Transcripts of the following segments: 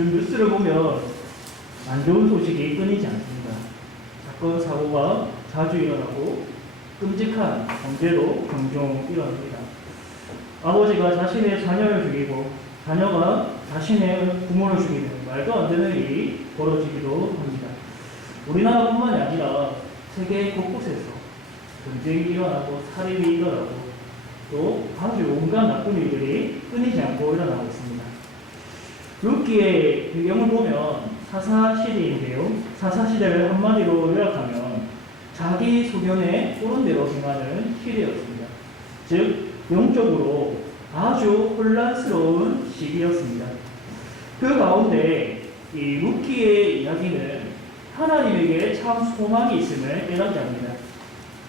요즘 뉴스를 보면 안 좋은 소식이 끊이지 않습니다. 사건, 사고가 자주 일어나고 끔찍한 범죄도 종종 일어납니다. 아버지가 자신의 자녀를 죽이고 자녀가 자신의 부모를 죽이는 말도 안 되는 일이 벌어지기도 합니다. 우리나라뿐만이 아니라 세계 곳곳에서 전쟁이 일어나고 살인이 일어나고 또 아주 온갖 나쁜 일들이 끊이지 않고 일어나고 있습니다. 룻기의 배경을 보면 사사시대인데요. 사사시대를 한마디로 요약하면 자기 소견에 옳은 대로 행하는 시대였습니다. 즉 영적으로 아주 혼란스러운 시기였습니다. 그 가운데 이 룻기의 이야기는 하나님에게 참 소망이 있음을 깨닫게 합니다.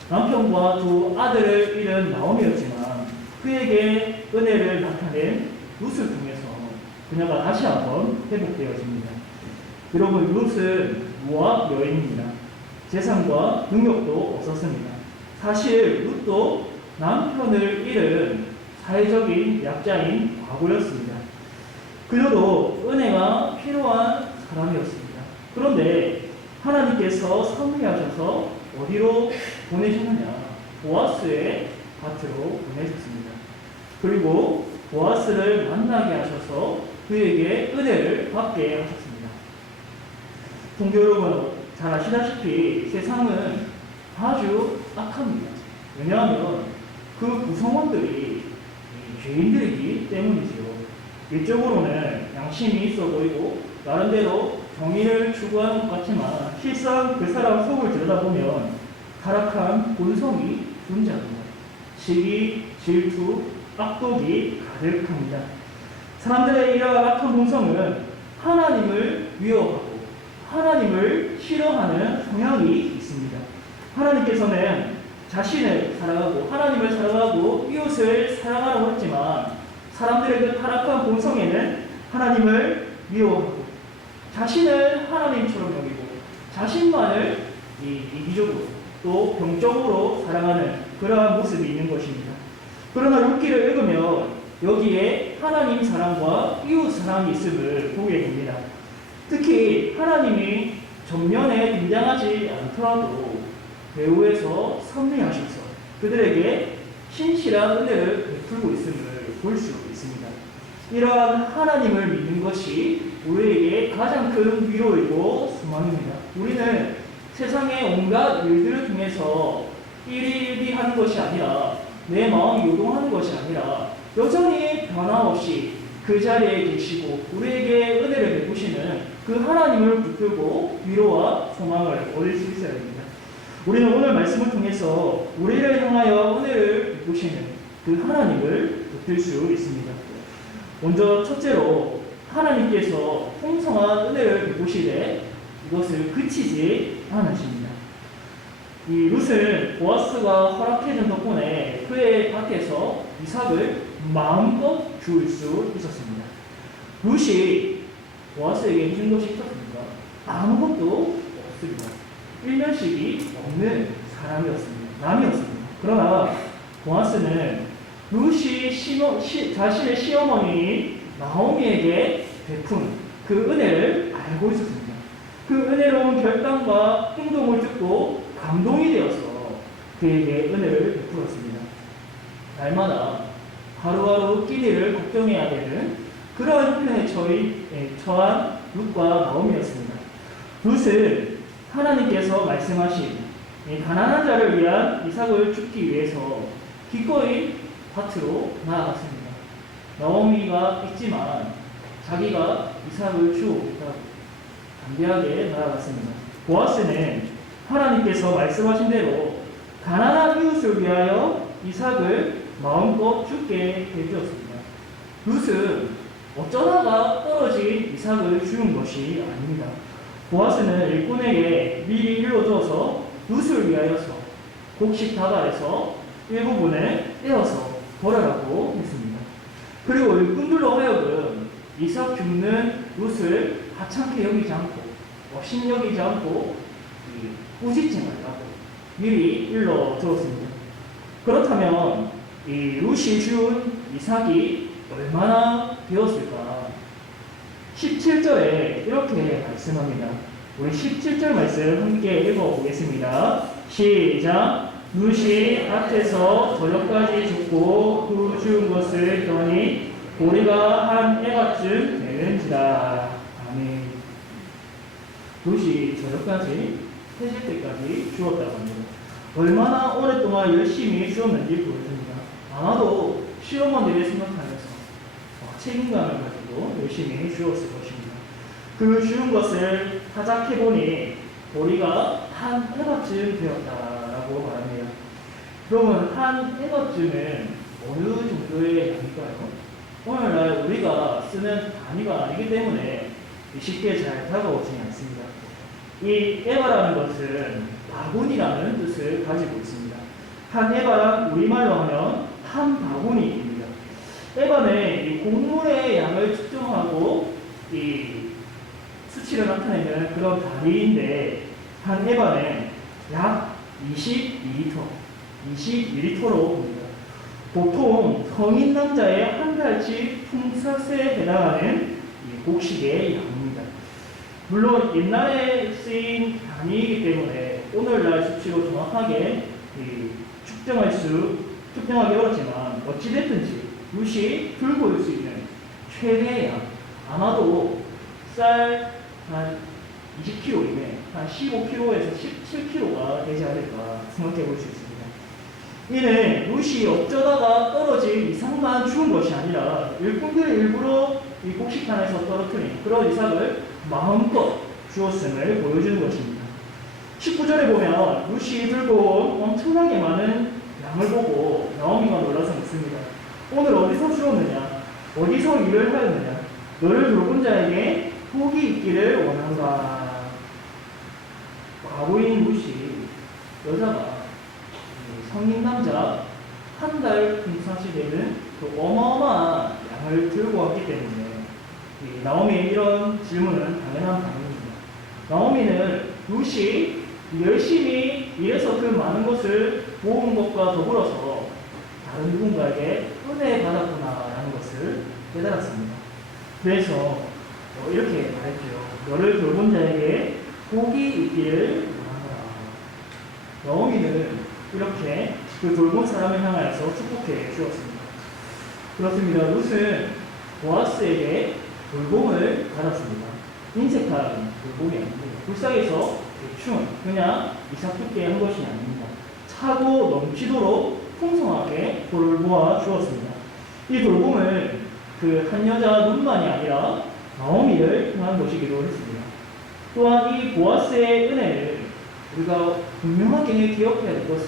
남편과 두 아들을 잃은 나오미였지만 그에게 은혜를 나타낸 룻을 통해서 그녀가 다시 한번 회복되어집니다. 여러분, 룻은 모압 여인입니다. 재산과 능력도 없었습니다. 사실 룻도 남편을 잃은 사회적인 약자인 과부였습니다. 그녀도 은혜가 필요한 사람이었습니다. 그런데 하나님께서 섭리하셔서 어디로 보내셨느냐? 보아스의 밭으로 보내셨습니다. 그리고 보아스를 만나게 하셔서 그에게 은혜를 받게 하셨습니다. 성도 여러분, 잘 아시다시피 세상은 아주 악합니다. 왜냐하면 그 구성원들이 죄인들이기 때문이지요. 일적으로는 양심이 있어 보이고 나름대로 정의를 추구하는 것 같지만 실상 그 사람 속을 들여다보면 타락한 본성이 존재합니다. 시기, 질투, 악독이 가득합니다. 사람들의 이러한 악한 본성은 하나님을 위협하고 하나님을 싫어하는 성향이 있습니다. 하나님께서는 자신을 사랑하고 하나님을 사랑하고 이웃을 사랑하라고 했지만 사람들의 그 타락한 본성에는 하나님을 미워하고 자신을 하나님처럼 여기고 자신만을 이기적으로 또 병적으로 사랑하는 그러한 모습이 있는 것입니다. 그러나 룻기를 읽으면 여기에 하나님 사랑과 이웃 사랑이 있음을 보게 됩니다. 특히 하나님이 전면에 등장하지 않더라도 배후에서 섭리하셔서 그들에게 신실한 은혜를 베풀고 있음을 볼 수 있습니다. 이러한 하나님을 믿는 것이 우리에게 가장 큰 위로이고 소망입니다. 우리는 세상의 온갖 일들을 통해서 일희일비하는 것이 아니라 내 마음이 요동하는 것이 아니라 여전히 변함없이 그 자리에 계시고 우리에게 은혜를 베푸시는 그 하나님을 붙들고 위로와 소망을 얻을 수 있어야 됩니다. 우리는 오늘 말씀을 통해서 우리를 향하여 은혜를 베푸시는 그 하나님을 붙들 수 있습니다. 먼저 첫째로 하나님께서 풍성한 은혜를 베푸시되 이것을 그치지 않으십니다. 이 룻은 보아스가 허락해준 덕분에 그의 밭에서 이삭을 마음껏 주울 수 있었습니다. 룻이 보아스에게 해준 것이 있었습니까? 아무것도 없습니다. 일면식이 없는 사람이었습니다. 남이었습니다. 그러나 보아스는 룻이 자신의 시어머니 나오미에게 베푼 그 은혜를 알고 있었습니다. 그 은혜로운 결단과 행동을 듣고 감동이 되어서 그에게 은혜를 베풀었습니다. 날마다 하루하루 끼니를 걱정해야 되는 그러한 형편에 처한 룻과 나오미였습니다. 룻은 하나님께서 말씀하신 가난한 자를 위한 이삭을 죽기 위해서 기꺼이 밭으로 나아갔습니다. 나오미가 있지만 자기가 이삭을 주오겠다고 담대하게 나아갔습니다. 보아스는 하나님께서 말씀하신 대로 가난한 이웃을 위하여 이삭을 마음껏 죽게 해주었습니다. 룻은 어쩌다가 떨어진 이삭을 주운 것이 아닙니다. 보아스는 일꾼에게 미리 일러줘서 룻을 위하여서 곡식 다발에서 일부분을 떼어서 벌으라고 했습니다. 그리고 일꾼들로 하여금 이삭 죽는 룻을 하찮게 여기지 않고 업신여기지 않고 꾸짖지 말라고 미리 일러주었습니다. 그렇다면 이 룻이 준 이삭이 얼마나 되었을까? 17절에 이렇게 말씀합니다. 우리 17절 말씀 함께 읽어보겠습니다. 시작. 룻이 밭에서 저녁까지 죽고 그 죽은 것을 떠니 보리가 한 해가쯤 되는지라. 아멘. 룻이 저녁까지 해질 때까지 죽었다고 합니다. 얼마나 오랫동안 열심히 죽었는지 보여줍니다. 아마도 시어머니를 생각하면서 책임감을 가지고 열심히 죽었을 것입니다. 그 죽은 것을 타작해보니 보리가 한 해가쯤 되었다라고 말합니다. 그러면 한 해가쯤은 어느 정도의 양일까요? 오늘날 우리가 쓰는 단위가 아니기 때문에 쉽게 잘 다가오지 않습니다. 이 에바라는 것은 바구니라는 뜻을 가지고 있습니다. 한 에바란 우리말로 하면 한 바구니입니다. 에바는 이 곡물의 양을 측정하고 이 수치를 나타내는 그런 단위인데 한 에바는 약 22리터로 봅니다. 보통 성인 남자의 한 달치 품삯에 해당하는 이 곡식의 양입니다. 물론 옛날에 쓰인 단위이기 때문에 오늘날 수치로 정확하게 측정하기 어렵지만 어찌됐든지 룻이 들고 올 수 있는 최대의 양, 아마도 쌀 한 20kg 이내 한 15kg에서 17kg가 되지 않을까 생각해 볼 수 있습니다. 이는 룻이 어쩌다가 떨어진 이삭만 죽은 것이 아니라 일꾼들이 일부러 이 곡식탄에서 떨어뜨린 그런 이삭을 마음껏 주었음을 보여주는 것입니다. 19절에 보면 룻이 들고 온 엄청나게 많은 양을 보고 나오미가 놀라서 묻습니다. 오늘 어디서 주었느냐? 어디서 일을 하였느냐? 너를 돌본 자에게 복이 있기를 원한다. 과부인 룻이 여자가 성인 남자 한 달 품삯이 되는 그 어마어마한 양을 들고 왔기 때문에 나오미의 이런 질문은 당연한 반응입니다. 나오미는 룻이 열심히 일해서 그 많은 것을 모은 것과 더불어서 다른 누군가에게 은혜 받았구나라는 것을 깨달았습니다. 그래서 이렇게 말했죠. 너를 돌본 자에게 복이 있기를 원하노라. 나오미는 이렇게 그 돌본 사람을 향하여서 축복해 주었습니다. 그렇습니다. 룻은 보아스에게 돌봄을 받았습니다. 인색한 돌봄이 아니고 불쌍해서 대충 그냥 이삭두께 한 것이 아닙니다. 차고 넘치도록 풍성하게 돌보아 주었습니다. 이 돌봄을 그 한 여자 눈만이 아니라 나오미를 향한 것이기도 했습니다. 또한 이 보아스의 은혜를 우리가 분명하게 기억해야 될 것은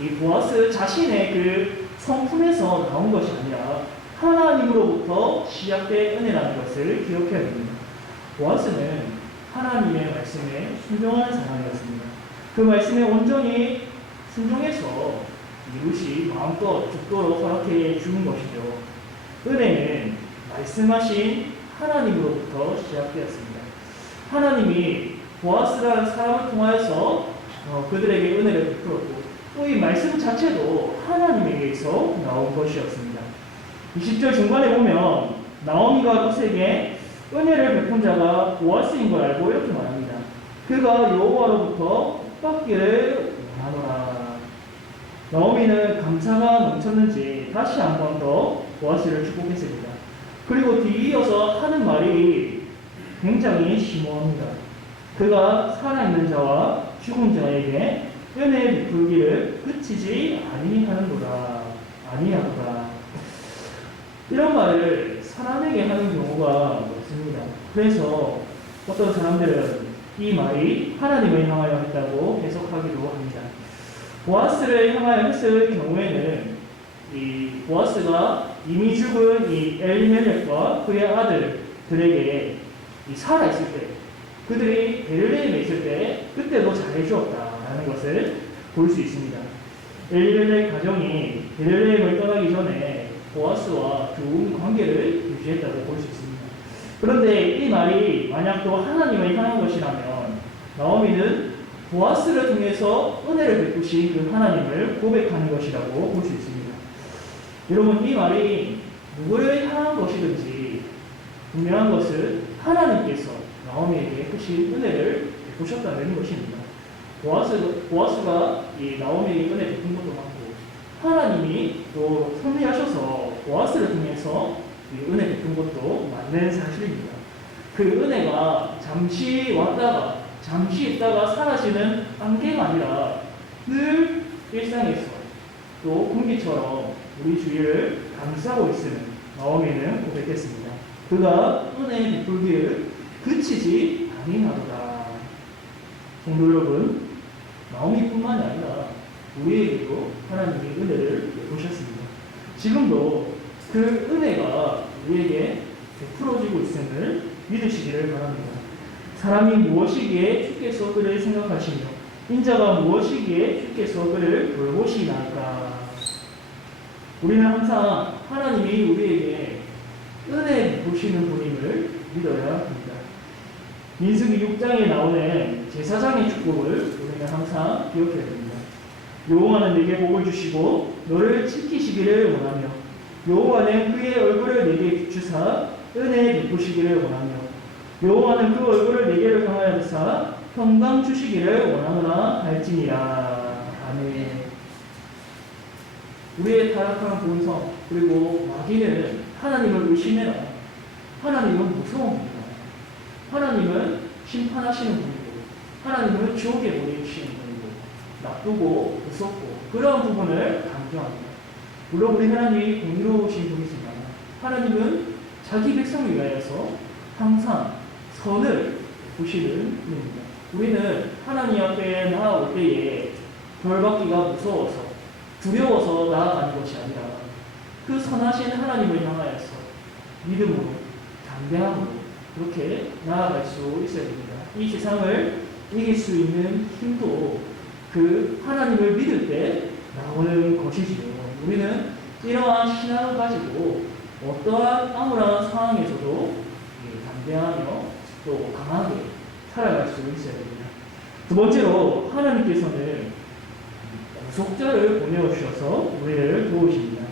이 보아스 자신의 그 성품에서 나온 것이 아니라 하나님으로부터 시작된 은혜라는 것을 기억해야 됩니다. 보아스는 하나님의 말씀에 순종하는 사람이었습니다. 그 말씀에 온전히 순종해서 룻이 마음껏 죽도록 허락해 주는 것이죠. 은혜는 말씀하신 하나님으로부터 시작되었습니다. 하나님이 보아스라는 사람을 통하여서 그들에게 은혜를 베풀었고 또 이 말씀 자체도 하나님에게서 나온 것이었습니다. 20절 중반에 보면 나오미가 룻에게 은혜를 베푼 자가 보아스인 걸 알고 이렇게 말합니다. 그가 여호와로부터 받기를 원하노라. 나오미는 감사가 넘쳤는지 다시 한 번 더 보아스를 축복했습니다. 그리고 뒤이어서 하는 말이 굉장히 심오합니다. 그가 살아있는 자와 죽은 자에게 은혜 베풀기를 그치지 아니하는도다. 이런 말을 사람에게 하는 경우가 많습니다. 그래서 어떤 사람들은 이 말이 하나님을 향하여 했다고 해석하기도 합니다. 보아스를 향하여 했을 경우에는 이 보아스가 이미 죽은 이 엘리멜렉과 그의 아들들에게 살아있을 때, 그들이 베들레헴에 있을 때 그때도 잘해주었다라는 것을 볼 수 있습니다. 엘리멜렉 가정이 베들레헴을 떠나기 전에 보아스와 좋은 관계를 유지했다고 볼 수 있습니다. 그런데 이 말이 만약 또 하나님을 향한 것이라면 나오미는 보아스를 통해서 은혜를 베푸신 그 하나님을 고백하는 것이라고 볼 수 있습니다. 여러분, 이 말이 누구를 향한 것이든지 분명한 것은 하나님께서 나오미에게 크신 은혜를 베푸셨다는 것입니다. 보아스가 이 나오미에게 은혜 베푼 것도 많고 하나님이 또 섭리하셔서 보아스를 통해서 이 은혜 베푼 것도 맞는 사실입니다. 그 은혜가 잠시 왔다가 잠시 있다가 사라지는 안개가 아니라 늘 일상에서 또 공기처럼 우리 주위를 감싸고 있음을 나오미는 고백했습니다. 그가 은혜 베풀기를 그치지 아니하도다. 성도 여러분, 나오미뿐만이 아니라 우리에게도 하나님이 은혜를 베푸셨습니다. 지금도 그 은혜가 우리에게 베풀어지고 있음을 믿으시기를 바랍니다. 사람이 무엇이기에 주께서 그를 생각하시며 인자가 무엇이기에 주께서 그를 돌보시나이까. 우리는 항상 하나님이 우리에게 은혜 베푸시는 분임을 믿어야 합니다. 민수기 6장에 나오는 제사장의 축복을 우리는 항상 기억해야 됩니다. 여호와는 내게 복을 주시고 너를 지키시기를 원하며 여호와는 그의 얼굴을 내게 비추사 은혜 베푸시기를 원하며 여호와는 그 얼굴을 내게로 향하여서 평강 주시기를 원하노라 할지니라. 아멘. 우리의 타락한 본성 그리고 마귀는 하나님을 의심해라. 하나님은 무서웁니다. 하나님은 심판하시는 분이고 하나님은 지옥에 보내주시는 분이고 나쁘고 무섭고 그러한 부분을 강조합니다. 물론 우리 하나님이 공의로우신 분이지만 하나님은 자기 백성을 위하여서 항상 선을 보시는 분입니다. 우리는 하나님 앞에 나아올 때에 벌받기가 무서워서 두려워서 나아가는 것이 아니라 그 선하신 하나님을 향하여서 믿음으로 담대함으로 그렇게 나아갈 수 있어야 됩니다. 이 세상을 이길 수 있는 힘도 그 하나님을 믿을 때 나오는 것이지요. 우리는 이러한 신앙을 가지고 어떠한 아무런 상황에서도 담대하며 또 강하게 살아갈 수 있어야 됩니다. 두 번째로 하나님께서는 구속자를 보내주셔서 우리를 도우십니다.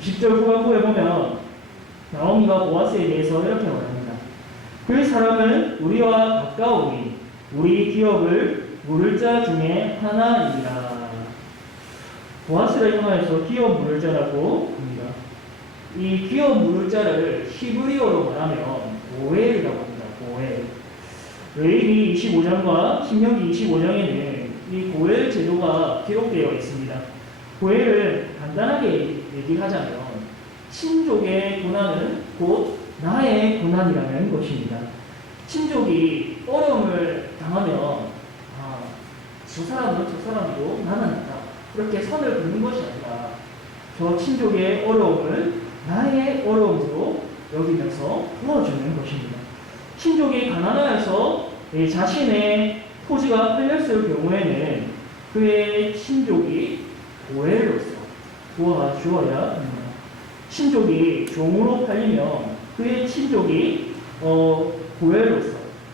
20절 후반부에 보면 나오미가 보아스에 대해서 이렇게 말합니다. 그 사람은 우리와 가까우니 우리 기업을 물을 자 중에 하나이니라. 보아스를 향하여서 기업 물을 자라고 합니다. 이 기업 물을 자를 히브리어로 말하면 고엘이라고 합니다. 고엘. 레위기 25장과 신명기 25장에는 이 고엘 제도가 기록되어 있습니다. 고엘을 간단하게 얘기하자면 친족의 고난은 곧 나의 고난이라는 것입니다. 친족이 어려움을 당하면 저 사람은 저 사람이고 나는 낫다 이렇게 선을 긋는 것이 아니라 저 친족의 어려움을 나의 어려움으로 여기면서 도와주는 것입니다. 친족이 가난하여서 자신의 토지가 팔렸을 경우에는 그의 친족이 고엘로서 도와주어야 합니다. 친족이 종으로 팔리면 그의 친족이 고엘로서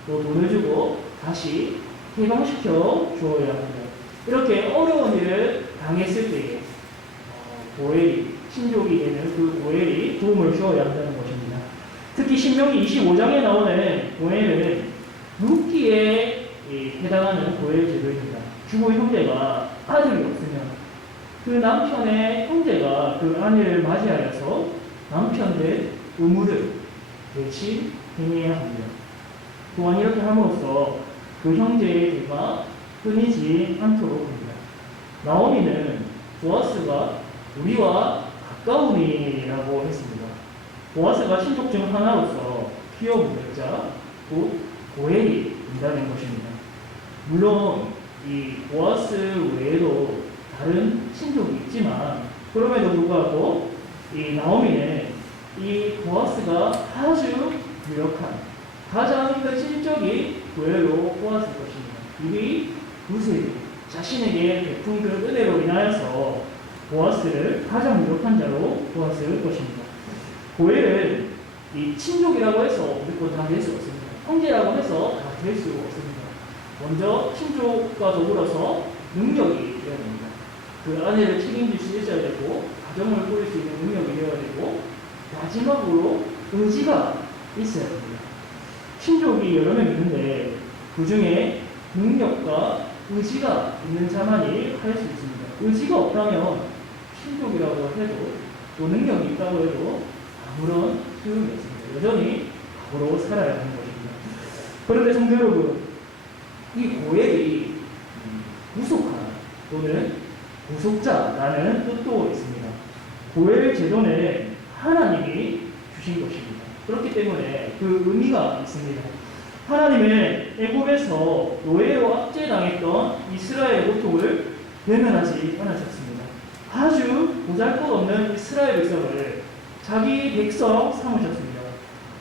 또 돈을 주고 다시 해방시켜 주어야 합니다. 이렇게 어려운 일을 당했을 때에 고엘이 친족이 되는 그 고엘이 도움을 주어야 한다는 것입니다. 특히 신명기 25장에 나오는 고엘은 룻기에 해당하는 고엘 제도입니다. 주고 형제가 아들이 없으면 그 남편의 형제가 그 아내를 맞이하여서 남편의 의무를 대신 행해야 합니다. 또한 이렇게 함으로써 그 형제의 죄가 끊이지 않도록 합니다. 나오미는 보아스가 우리와 가까우니라고 했습니다. 보아스가 신족 중 하나로서 기업 물자 곧 고엘이 된다는 것입니다. 물론 이 보아스 외에도 다른 신족이 있지만 그럼에도 불구하고 이 나오미는 이 보아스가 아주 유력한 가장 현실적인 고엘로 보았을 것입니다. 이리 루셀이 자신에게 베푼 그 은혜로 인하여서 보아스를 가장 유력한 자로 보았을 것입니다. 고엘은 이 친족이라고 해서 무조건 다 될 수 없습니다. 형제라고 해서 다 될 수 없습니다. 먼저 친족과 더불어서 능력이 되어야 됩니다. 그 아내를 책임질 수 있어야 되고 가정을 꾸릴 수 있는 능력이 되어야 되고 마지막으로 의지가 있어야 됩니다. 신족이 여러 명 있는데 그 중에 능력과 의지가 있는 자만이 할 수 있습니다. 의지가 없다면 신족이라고 해도 또 능력이 있다고 해도 아무런 소용이 없습니다. 여전히 각오로 살아야 하는 것입니다. 그런데 성도 여러분, 이 고엘이 구속한 또는 구속자라는 뜻도 있습니다. 고엘 제도는 하나님이 주신 것입니다. 그렇기 때문에 그 의미가 있습니다. 하나님은 애굽에서 노예로 압제당했던 이스라엘의 고통을 외면하지 않으셨습니다. 아주 보잘것없는 이스라엘 백성을 자기 백성 삼으셨습니다.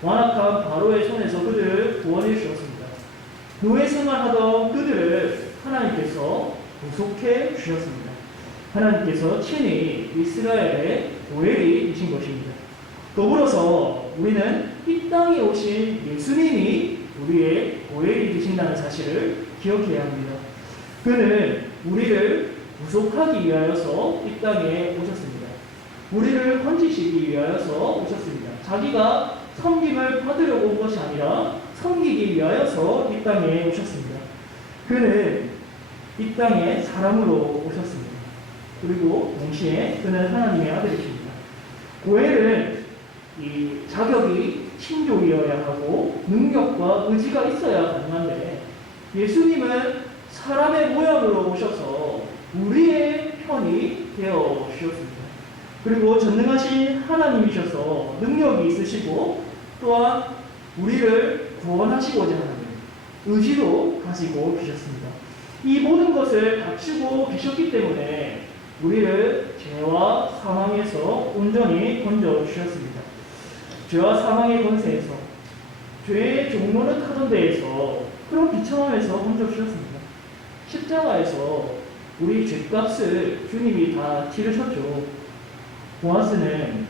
완악한 바로의 손에서 그들을 구원해 주셨습니다. 노예 생활하던 그들을 하나님께서 구속해 주셨습니다. 하나님께서 친히 이스라엘의 고엘이 되신 것입니다. 더불어서 우리는 이 땅에 오신 예수님이 우리의 고엘이 되신다는 사실을 기억해야 합니다. 그는 우리를 구속하기 위하여서 이 땅에 오셨습니다. 우리를 건지시기 위하여서 오셨습니다. 자기가 섬김을 받으려고 온 것이 아니라 섬기기 위하여서 이 땅에 오셨습니다. 그는 이 땅에 사람으로 오셨습니다. 그리고 동시에 그는 하나님의 아들이십니다. 고엘은 이 자격이 신족이어야 하고 능력과 의지가 있어야 가능한데 예수님은 사람의 모양으로 오셔서 우리의 편이 되어 주셨습니다. 그리고 전능하신 하나님이셔서 능력이 있으시고 또한 우리를 구원하시고자 하는 의지도 가지고 계셨습니다. 이 모든 것을 갖추고 계셨기 때문에 우리를 죄와 사망에서 온전히 건져주셨습니다. 죄와 사망의 권세에서 죄의 종로는 하던 데에서 그런 비참함에서 건져주셨습니다. 십자가에서 우리 죄값을 주님이 다 치르셨죠. 보아스는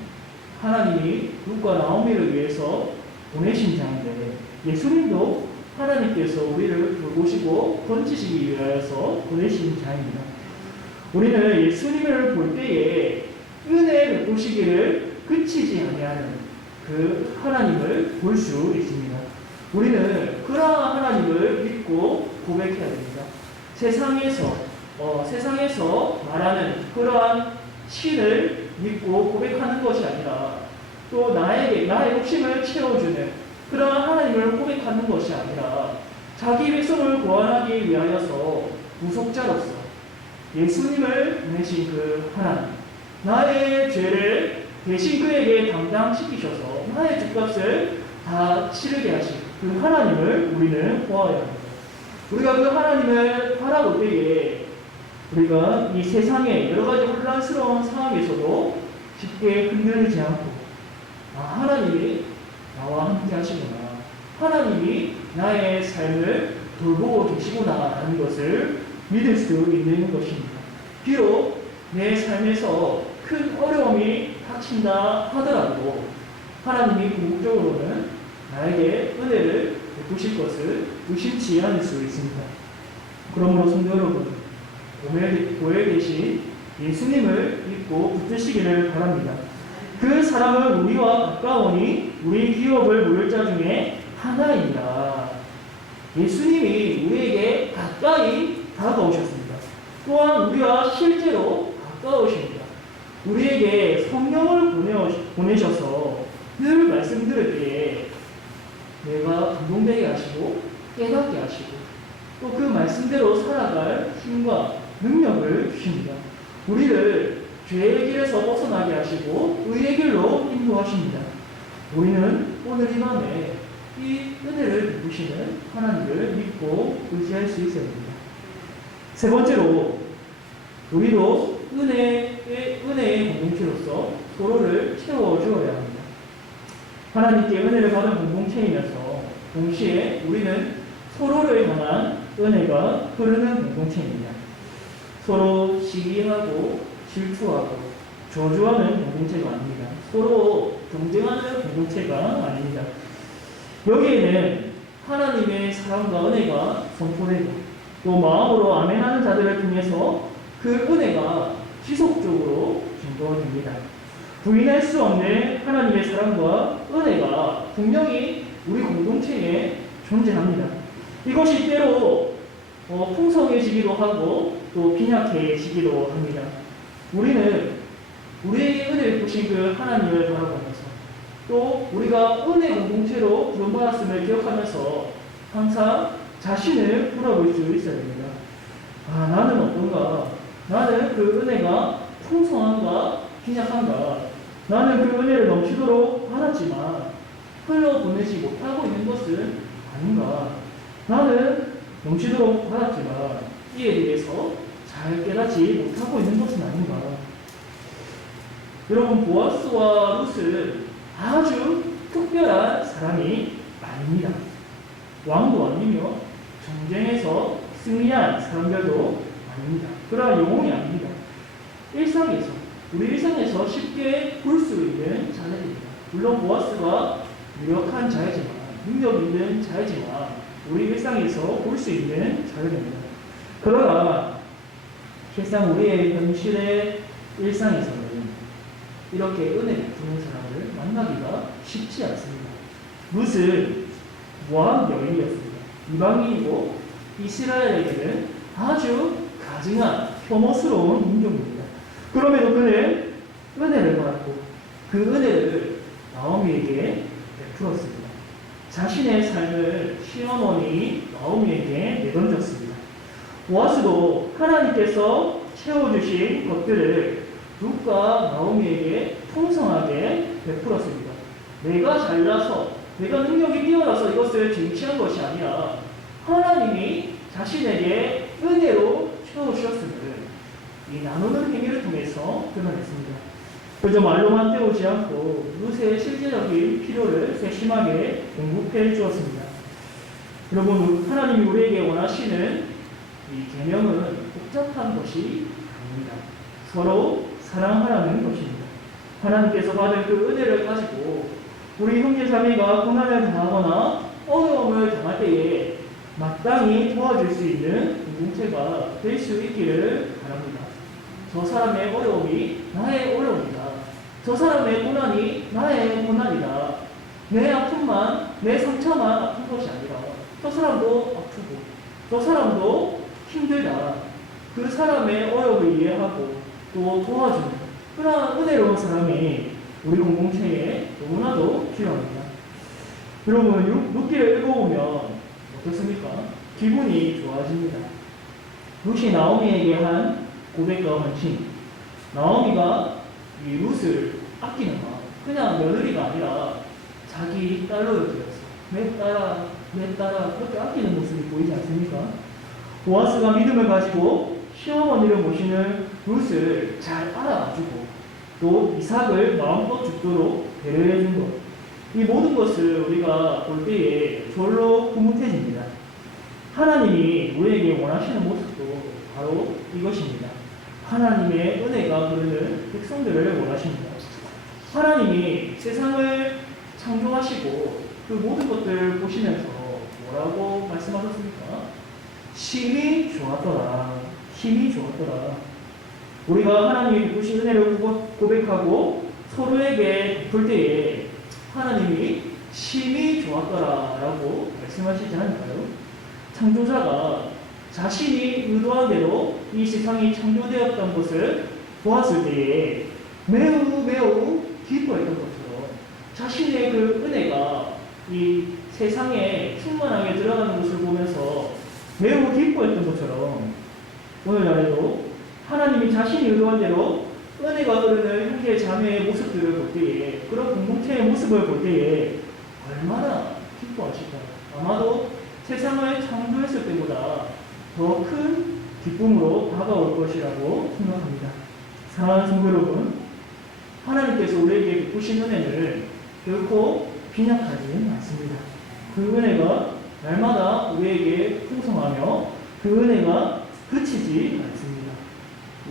하나님이 룻과 나오미를 위해서 보내신 자인데 예수님도 하나님께서 우리를 돌보시고 건지시기 위하여서 보내신 자입니다. 우리는 예수님을 볼 때에 은혜를 베푸시기를 그치지 아니하는 그 하나님을 볼 수 있습니다. 우리는 그러한 하나님을 믿고 고백해야 됩니다. 세상에서 말하는 그러한 신을 믿고 고백하는 것이 아니라 또 나의 욕심을 채워주는 그러한 하나님을 고백하는 것이 아니라 자기 백성을 구원하기 위하여서 구속자로서 예수님을 보내신 그 하나님, 나의 죄를 대신 그에게 담당시키셔서 나의 죄값을 다 치르게 하신 그 하나님을 우리는 보아야 합니다. 우리가 그 하나님을 바라볼 때에 우리가 이 세상의 여러 가지 혼란스러운 상황에서도 쉽게 흔들리지 않고 하나님이 나와 함께 하시구나, 하나님이 나의 삶을 돌보고 계시구나 하는 것을 믿을 수 있는 것입니다. 비록 내 삶에서 큰 어려움이 닥친다 하더라도 하나님이 궁극적으로는 나에게 은혜를 베푸실 것을 의심치 않을 수 있습니다. 그러므로 성도 여러분, 고엘 대신 예수님을 믿고 붙드시기를 바랍니다. 그 사람은 우리와 가까우니 우리 기업을 물을 자 중에 하나입니다. 예수님이 우리에게 가까이 다가오셨습니다. 또한 우리와 실제로 가까우십니다. 우리에게 성령을 보내셔서 늘 말씀 들을 때에 내가 감동되게 하시고 깨닫게 하시고 또 그 말씀대로 살아갈 힘과 능력을 주십니다. 우리를 죄의 길에서 벗어나게 하시고 의의 길로 인도하십니다. 우리는 오늘 이 밤에 이 은혜를 베푸시는 하나님을 믿고 의지할 수 있어야 합니다. 세 번째로 우리도 은혜의 공동체로서 서로를 채워주어야 합니다. 하나님께 은혜를 받은 공동체이면서 동시에 우리는 서로를 향한 은혜가 흐르는 공동체입니다. 서로 시기하고 질투하고 저주하는 공동체가 아닙니다. 서로 경쟁하는 공동체가 아닙니다. 여기에는 하나님의 사랑과 은혜가 선포되고 또 마음으로 아멘하는 자들을 통해서 그 은혜가 지속적으로 증거됩니다. 부인할 수 없는 하나님의 사랑과 은혜가 분명히 우리 공동체에 존재합니다. 이것이 때로 풍성해지기도 하고 또 빈약해지기도 합니다. 우리는 우리에게 은혜를 주신 그 하나님을 바라보면서 또 우리가 은혜 공동체로 구원받았음을 기억하면서 항상 자신을 돌아볼 수 있어야 됩니다. 아, 나는 어떤가? 나는 그 은혜가 풍성한가? 빈약한가? 나는 그 은혜를 넘치도록 받았지만 흘러보내지 못하고 있는 것은 아닌가? 나는 넘치도록 받았지만 이에 대해서 잘 깨닫지 못하고 있는 것은 아닌가? 여러분, 보아스와 룻은 아주 특별한 사람이 아닙니다. 왕도 아니며 전쟁에서 승리한 사람들도 아닙니다. 그러나 영웅이 아닙니다. 우리 일상에서 쉽게 볼 수 있는 자들입니다. 물론 보아스가 유력한 자이지만, 능력 있는 자이지만 우리 일상에서 볼 수 있는 자들입니다. 그러나 실상 우리의 현실의 일상에서는 이렇게 은혜를 주는 사람을 만나기가 쉽지 않습니다. 룻은 모압 여인이었습니다. 이방인이고 이스라엘에게는 아주 가증한 혐오스러운 인종입니다. 그럼에도 그는 은혜를 받았고 그 은혜를 나오미에게 베풀었습니다. 자신의 삶을 시어머니 나오미에게 내던졌습니다. 보아스도 하나님께서 채워주신 것들을 룻과 나오미에게 풍성하게 베풀었습니다. 내가 잘나서, 내가 능력이 뛰어나서 이것을 쟁취한 것이 아니라 하나님이 자신에게 은혜로 채워주셨음을 이 나누는 행위를 통해서 드러냈습니다. 그저 말로만 때우지 않고 룻의 실제적인 필요를 세심하게 공급해 주었습니다. 여러분, 하나님이 우리에게 원하시는 이 계명은 복잡한 것이 아닙니다. 서로 사랑하라는 것입니다. 하나님께서 받은 그 은혜를 가지고 우리 형제자매가 고난을 당하거나 어려움을 당할 때에 마땅히 도와줄 수 있는 공동체가 될 수 있기를 바랍니다. 저 사람의 어려움이 나의 어려움이다. 저 사람의 고난이 나의 고난이다. 내 아픔만, 내 상처만 아픈 것이 아니라 저 사람도 아프고 저 사람도 힘들다. 그 사람의 어려움을 이해하고 또 도와주는 그런 은혜로운 사람이 우리 공동체에 너무나도 필요합니다. 여러분, 룻기를 읽어보면 어떻습니까? 기분이 좋아집니다. 룻이 나오미에게 한 고백과 헌신. 나오미가 이 룻을 아끼는 마음, 그냥 며느리가 아니라 자기 딸로 여기었어. 내 딸아 그렇게 아끼는 모습이 보이지 않습니까? 보아스가 믿음을 가지고 시어머니를 모시는 룻을 잘 알아가지고 또 이삭을 마음껏 죽도록 배려해 준 것. 이 모든 것을 우리가 볼 때에 절로 흐뭇해집니다. 하나님이 우리에게 원하시는 모습도 바로 이것입니다. 하나님의 은혜가 흐르는 백성들을 원하십니다. 하나님이 세상을 창조하시고 그 모든 것들을 보시면서 뭐라고 말씀하셨습니까? 심히 좋았더라. 힘이 좋았더라. 우리가 하나님이 베푸신 은혜를 고백하고 서로에게 베풀 때에 하나님이 심히 좋았더라 라고 말씀하시지 않을까요? 창조자가 자신이 의도한 대로 이 세상이 창조되었던 것을 보았을 때에 매우 기뻐했던 것처럼 자신의 그 은혜가 이 세상에 충만하게 들어가는 것을 보면서 매우 기뻐했던 것처럼 오늘날에도 하나님이 자신이 의도한 대로 은혜가 흐르는 형제 자매의 모습들을 볼 때에, 그런 공동체의 모습을 볼 때에 얼마나 기뻐하실까요? 아마도 세상을 창조했을 때보다 더 큰 기쁨으로 다가올 것이라고 생각합니다. 사랑하는 성도 여러분, 하나님께서 우리에게 베푸신 은혜를 결코 빈약하지는 않습니다. 그 은혜가 날마다 우리에게 풍성하며 그 은혜가 그치지 않습니다.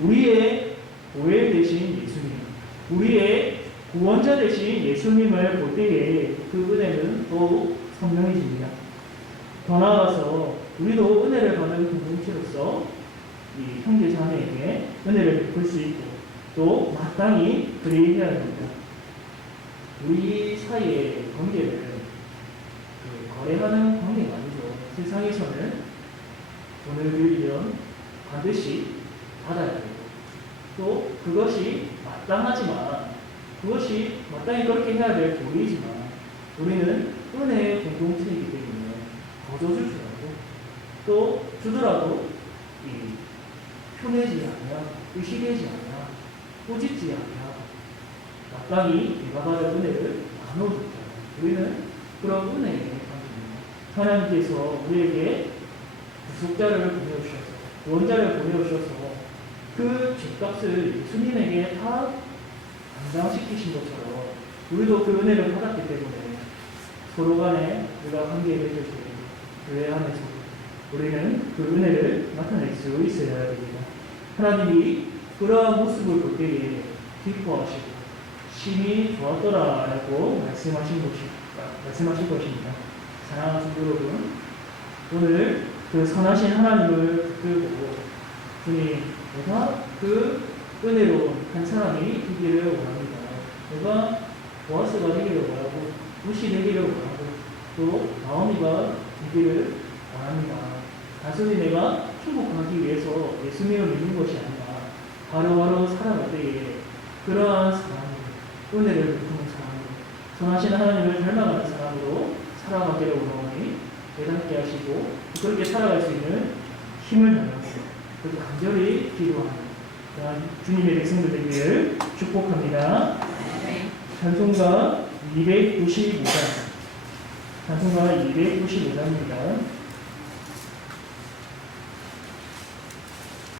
우리의 보혜 되신 예수님, 우리의 구원자 되신 예수님을 볼 때에 그 은혜는 더욱 선명해집니다. 더 나아가서 우리도 은혜를 받는 공동체로서 이 형제 자매에게 은혜를 베풀 수 있고 또 마땅히 그리해야 합니다. 우리 사이의 관계를 거래하는 관계가 아니죠. 세상에서는 돈을 빌리면 반드시 받아야 되고 또 그것이 마땅하지만 그것이 마땅히 그렇게 해야 될 도리이지만 우리는 은혜의 공동체이기 때문에 거둬줄 줄 알고 또 주더라도 표내지 않냐 의식하지 않냐 꾸짖지 않냐 마땅히 내가 받을 은혜를 나눠줬잖아요. 우리는 그런 은혜의 관계입니다. 하나님께서 우리에게 구속자를 보내주셔서 원자를 보내주셔서 그 죄값을 예수님에게 다 감당시키신 것처럼 우리도 그 은혜를 받았기 때문에 서로 간에 우리가 관계에 맺을 때 교회 안에서 우리는 그 은혜를 나타낼 수 있어야 됩니다. 하나님이 그러한 모습을 볼 때에 기뻐하시고 심히 좋았더라라고 말씀하실 것입니다. 사랑하는 성도 여러분, 오늘 그 선하신 하나님을 붙들고 주님, 내가 그 은혜로운 한 사람이 되기를 원합니다. 내가 보아스가 되기를 원하고 무시되기를 원하고 또 나오미가 되기를 원합니다. 단순히 내가 충복하기 위해서 예수님을 믿는 것이 아니라 바로바로 살아갈 때에 그러한 사람으로 은혜를 베푸는 사람으로 선하신 하나님을 닮아가는 사람으로 살아가기를 원하오니 깨닫게 하시고 그렇게 살아갈 수 있는 힘을 달라고 그렇게 간절히 기도합니다. 주님의 백성들 되기를 축복합니다. 찬송가 295장 찬송가 295장입니다.